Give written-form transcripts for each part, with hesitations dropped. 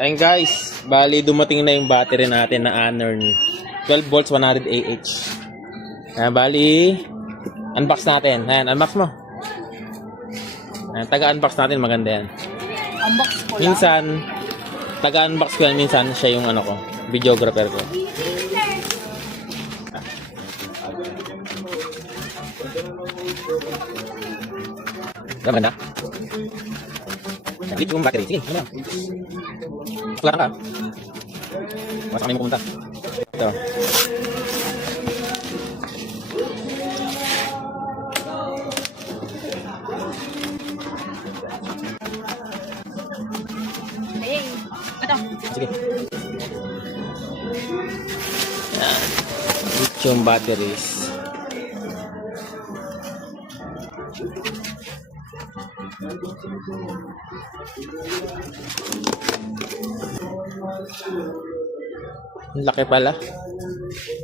Ayun guys, bali dumating na yung battery natin na Anern 12 volts 100 AH. Bali unbox natin. Ayan, unbox mo. Ayan, taga-unbox natin, maganda yan. Unbox ko lang. Minsan, taga-unbox ko yan, minsan siya yung ano ko, videographer ko. Maganda. Naglit yung battery. Sige, ano lang. Wala ka. Masa kami mo pumunta. Ito. Hey, ito. Sige. Yan. Lithium batteries. Laki pala.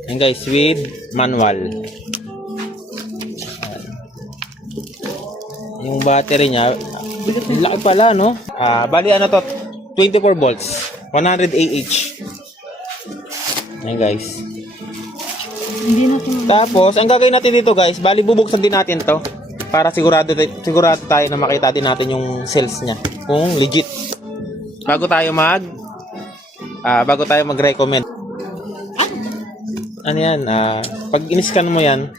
Yan guys, with manual. Yung battery niya, laki pala, no? Bali ano to? 24 volts, 100 AH. Yan guys. Hindi natin. Tapos, ang gagawin natin dito guys, bali bubuksan din natin to para sigurado tayo na makita din natin yung cells niya kung legit. Bago tayo mag-recommend. Ano yan? Pag in-scan mo yan,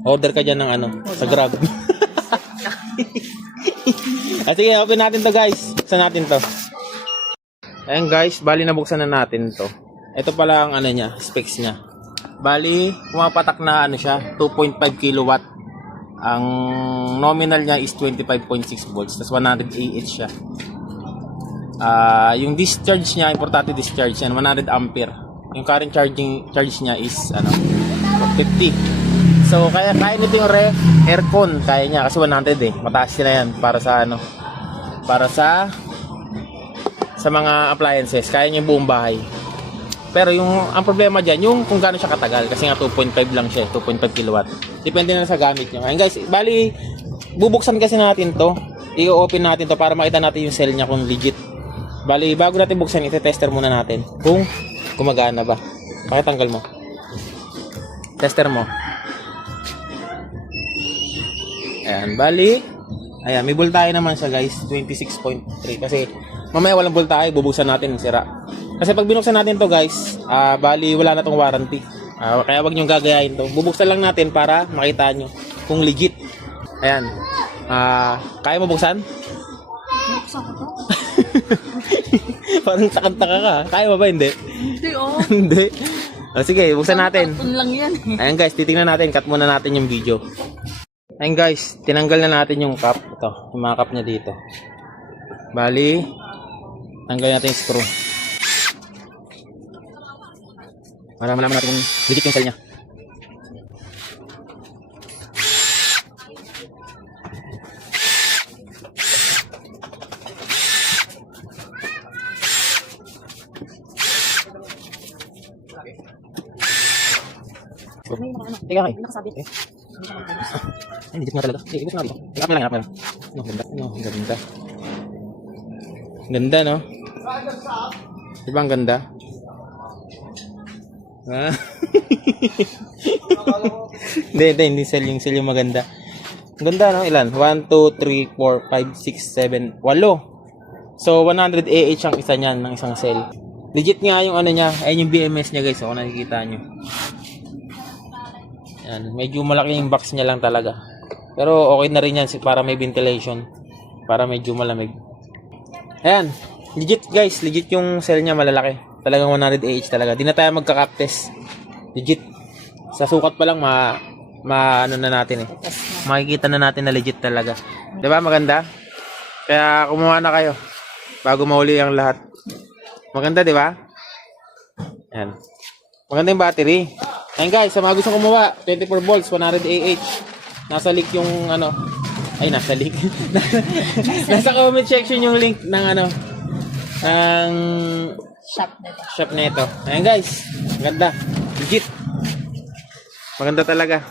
order ka dyan ng ano, sa Grab. Sige, open natin to guys. Buksan natin to. Ayan guys, bali nabuksan na natin to. Ito pala ang ano niya, specs niya. Bali, pumapatak na ano siya, 2.5 kilowatt. Ang nominal niya is 25.6 volts, tas 100 AH siya. Yung discharge niya, importante discharge yan, 100 ampere. Yung current charge niya is ano, 50. So kaya nito yung aircon, kaya niya kasi 100 eh. Mataas na yan para sa ano, para sa mga appliances, kaya niya yung buong bahay. Pero ang problema diyan, yung kung gaano siya katagal, kasi nga 2.5 lang siya, 2.5 kilowatt. Depende na sa gamit niyo. Ayun guys, bali bubuksan kasi natin to. I-open natin to para makita natin yung cell niya kung legit. Bali, bago natin buksan, ite-tester muna natin kung gumagana ba. Pakitanggal mo. Tester mo. Ayan, bali. Ayan, may voltahe naman siya guys, 26.3. Kasi mamaya walang voltahe, bubuksan natin, sira. Kasi pag binuksan natin to guys, bali wala na tong warranty. Kaya wag niyong gagayahin to. Bubuksan lang natin para makita nyo kung legit. Ayan. Kaya mo buksan? Buksan ko to? Parang takantaka ka. Kaya mo ba? Hindi? Hindi, oh. Hindi. Sige, buksan natin. Karton lang yan eh. Ayan guys, titingnan natin. Cut muna natin yung video. Ayan guys, tinanggal na natin yung cap. Ito, yung mga cap niya dito. Bali, tanggal natin yung screw. Para malaman natin kung legit yung cell niya. Teka kayo. Nakasabit. Ay, legit nga talaga. Ibig nga dito. Teka lang, harap na lang. Ganda. Ganda. Ganda, no? Diba ang ganda? Hindi cell yung maganda. Ganda, no? Ilan? 1, 2, 3, 4, 5, 6, 7, 8. So 100 AH ang isa niyan ng isang cell. Legit nga yung ano niya. Ayun yung BMS niya guys. Kung nakikita nyo. Yan. Medyo malaki yung box niya lang talaga. Pero okay na rin yan para may ventilation. Para medyo malamig. Ayan. Legit guys. Legit yung cell niya, malalaki. Talagang 100 AH talaga. Di na tayo magka-cap test. Legit. Sa sukat pa lang ano na natin eh. Makikita na natin na legit talaga. 'Di ba maganda? Kaya kumuha na kayo bago mahuli ang lahat. Maganda 'di ba? Yan. Maganda yung battery. Ayan guys, sa mga gusto kumuha, 24 volts, 100 AH. Nasa link yung ano. Ay, nasa link. Nasa comment section yung link ng ano ng shop nito. Ayan guys, maganda. Legit. Maganda talaga.